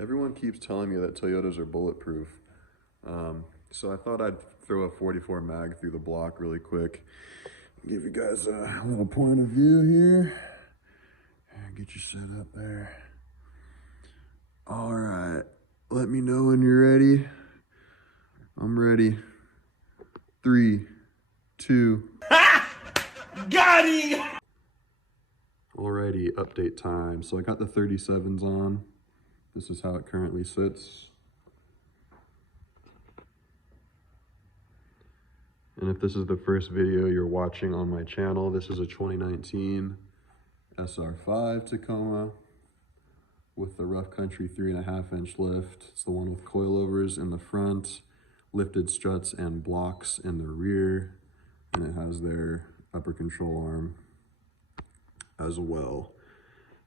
Everyone keeps telling me that Toyotas are bulletproof. So I thought I'd throw a 44 mag through the block really quick. Give you guys a little point of view here. Get you set up there. All right, let me know when you're ready. I'm ready. 3, 2. Got him! Alrighty, update time. So I got the 37's on. This is how it currently sits. And if this is the first video you're watching on my channel, this is a 2019 SR5 Tacoma with the rough country 3.5-inch lift. It's the one with coilovers in the front, lifted struts and blocks in the rear, and it has their upper control arm as well.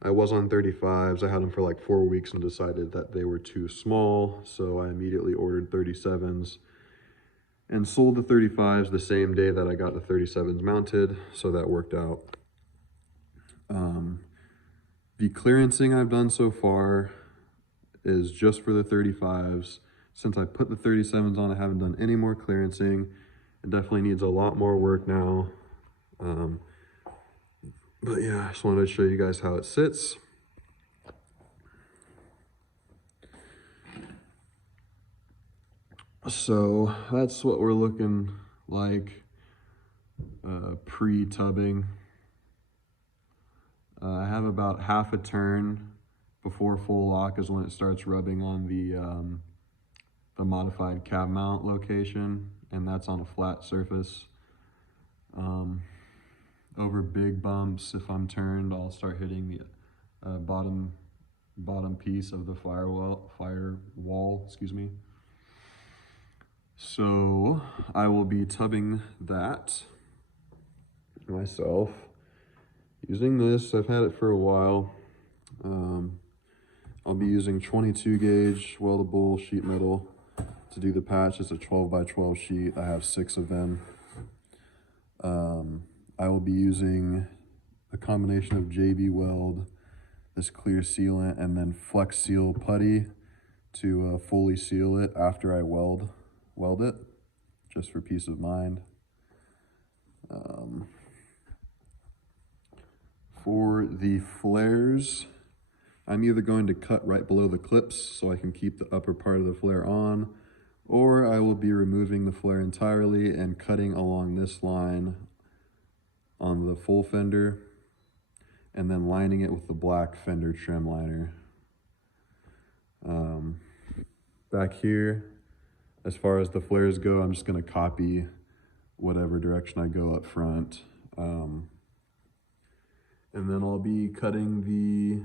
I was on 35s. I had them for like 4 weeks and decided that they were too small, so I immediately ordered 37s and sold the 35s the same day that I got the 37s mounted, so that worked out. The clearancing I've done so far is just for the 35s. Since I put the 37s on, I haven't done any more clearancing. It definitely needs a lot more work now. But yeah, I just wanted to show you guys how it sits. So that's what we're looking like pre-tubbing. I have about half a turn before full lock is when it starts rubbing on the modified cab mount location, and that's on a flat surface. Over big bumps, if I'm turned, I'll start hitting the bottom piece of the firewall, excuse me. So I will be tubbing that myself using this. I've had it for a while. I'll be using 22 gauge weldable sheet metal to do the patch. It's a 12x12 sheet. I have 6 of them. I will be using a combination of JB Weld, this clear sealant, and then Flex Seal putty to fully seal it after I weld it, just for peace of mind. For the flares, I'm either going to cut right below the clips so I can keep the upper part of the flare on, or I will be removing the flare entirely and cutting along this line on the full fender, and then lining it with the black fender trim liner. Back here, as far as the flares go, I'm just going to copy whatever direction I go up front. And then I'll be cutting the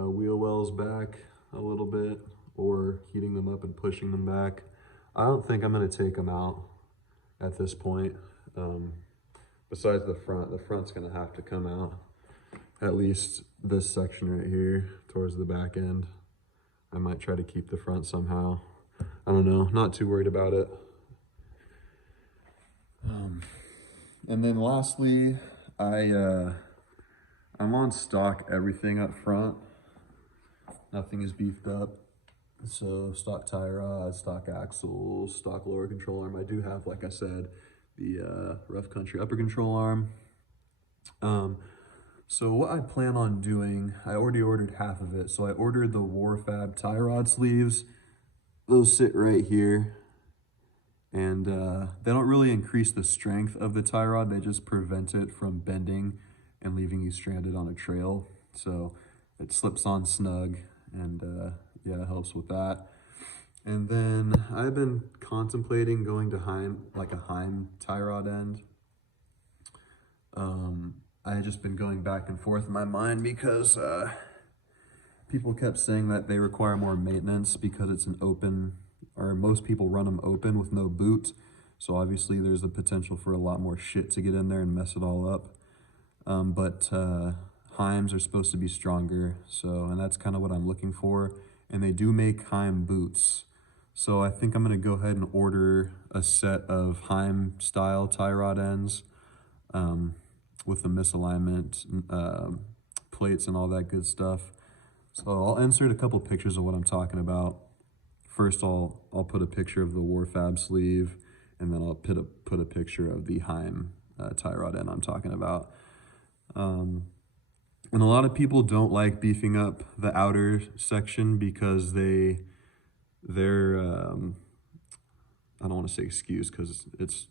wheel wells back a little bit, or heating them up and pushing them back. I don't think I'm going to take them out at this point. Besides the front's going to have to come out. At least this section right here towards the back end. I might try to keep the front somehow. I don't know, not too worried about it. And then lastly, I'm on stock everything up front. Nothing is beefed up. So stock tie rod, stock axles, stock lower control arm. I do have, like I said, the rough country upper control arm. So what I plan on doing, I already ordered half of it. So I ordered the Warfab tie rod sleeves. Those sit right here. And they don't really increase the strength of the tie rod. They just prevent it from bending and leaving you stranded on a trail. So it slips on snug, and yeah, it helps with that. And then I've been contemplating going to Heim, like a Heim tie rod end. I had just been going back and forth in my mind because people kept saying that they require more maintenance because it's an open, or most people run them open with no boot. So obviously there's the potential for a lot more shit to get in there and mess it all up. But Heims are supposed to be stronger, so, and that's kind of what I'm looking for. And they do make Heim boots. So I think I'm gonna go ahead and order a set of Heim style tie rod ends with the misalignment plates and all that good stuff. So I'll insert a couple pictures of what I'm talking about. First, I'll put a picture of the Warfab sleeve, and then I'll put a picture of the Heim tie rod end I'm talking about. And a lot of people don't like beefing up the outer section because they're I don't want to say excuse because it's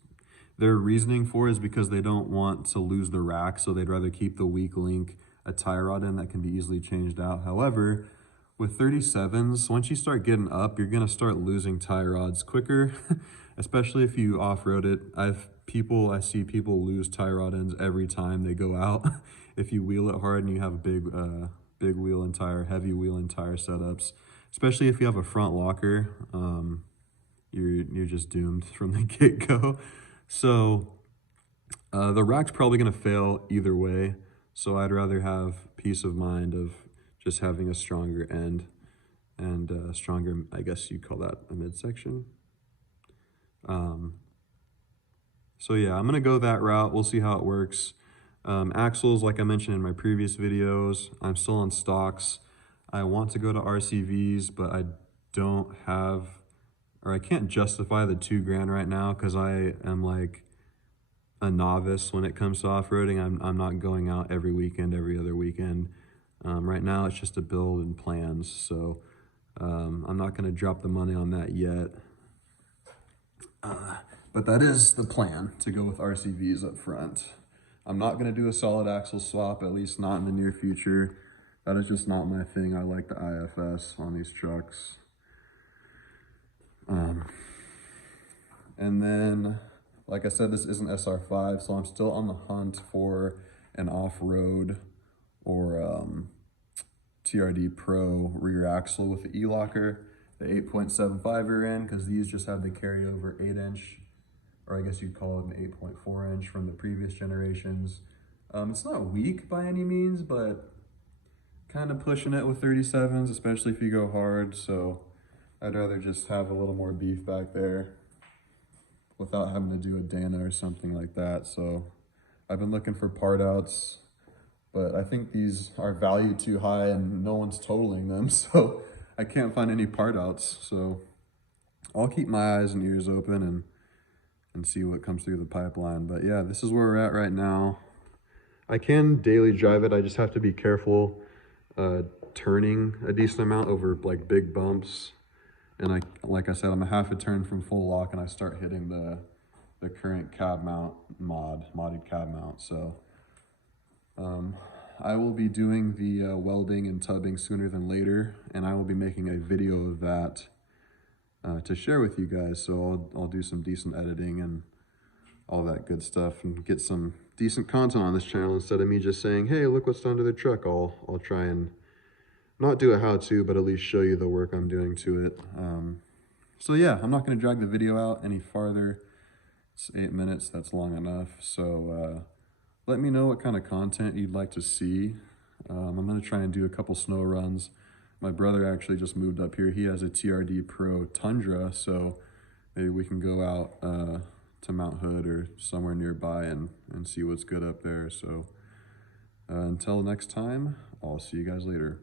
their reasoning for it is because they don't want to lose the rack, so they'd rather keep the weak link a tie rod in that can be easily changed out. However, with 37s, once you start getting up, you're gonna start losing tie rods quicker, especially if you off-road it. I see people lose tie rod ends every time they go out. If you wheel it hard and you have big wheel and tire, heavy wheel and tire setups, especially if you have a front locker, you're just doomed from the get-go. So the rack's probably gonna fail either way. So I'd rather have peace of mind of just having a stronger end and stronger, I guess you'd call that a midsection. So yeah, I'm gonna go that route. We'll see how it works. Axles, like I mentioned in my previous videos, I'm still on stocks. I want to go to RCVs, but I don't have, or I can't justify the $2,000 right now because I am like a novice when it comes to off-roading. I'm not going out every weekend, every other weekend. Right now it's just a build and plans, so I'm not going to drop the money on that yet. But that is the plan, to go with RCVs up front. I'm not going to do a solid axle swap, at least not in the near future. That is just not my thing. I like the IFS on these trucks. And then, like I said, this isn't SR5, so I'm still on the hunt for an off-road or TRD Pro rear axle with the E-locker, the 8.75 rear end, because these just have the carryover 8-inch, or I guess you'd call it an 8.4-inch from the previous generations. It's not weak by any means, but kind of pushing it with 37s, especially if you go hard, so I'd rather just have a little more beef back there without having to do a Dana or something like that. So I've been looking for part outs, but I think these are valued too high and no one's totaling them, so I can't find any part outs. So I'll keep my eyes and ears open and see what comes through the pipeline. But yeah, this is where we're at right now. I can daily drive it. I just have to be careful turning a decent amount over like big bumps. And like I said, I'm a half a turn from full lock and I start hitting the current cab mount modded cab mount. So I will be doing the welding and tubbing sooner than later, and I will be making a video of that to share with you guys. So I'll do some decent editing and all that good stuff and get some decent content on this channel instead of me just saying, hey, look what's done to the truck. I'll try and not do a how-to, but at least show you the work I'm doing to it. So yeah, I'm not going to drag the video out any farther. It's 8 minutes, that's long enough. So let me know what kind of content you'd like to see. I'm going to try and do a couple snow runs. My brother actually just moved up here. He has a TRD Pro Tundra, so maybe we can go out to Mount Hood or somewhere nearby and see what's good up there. So until next time, I'll see you guys later.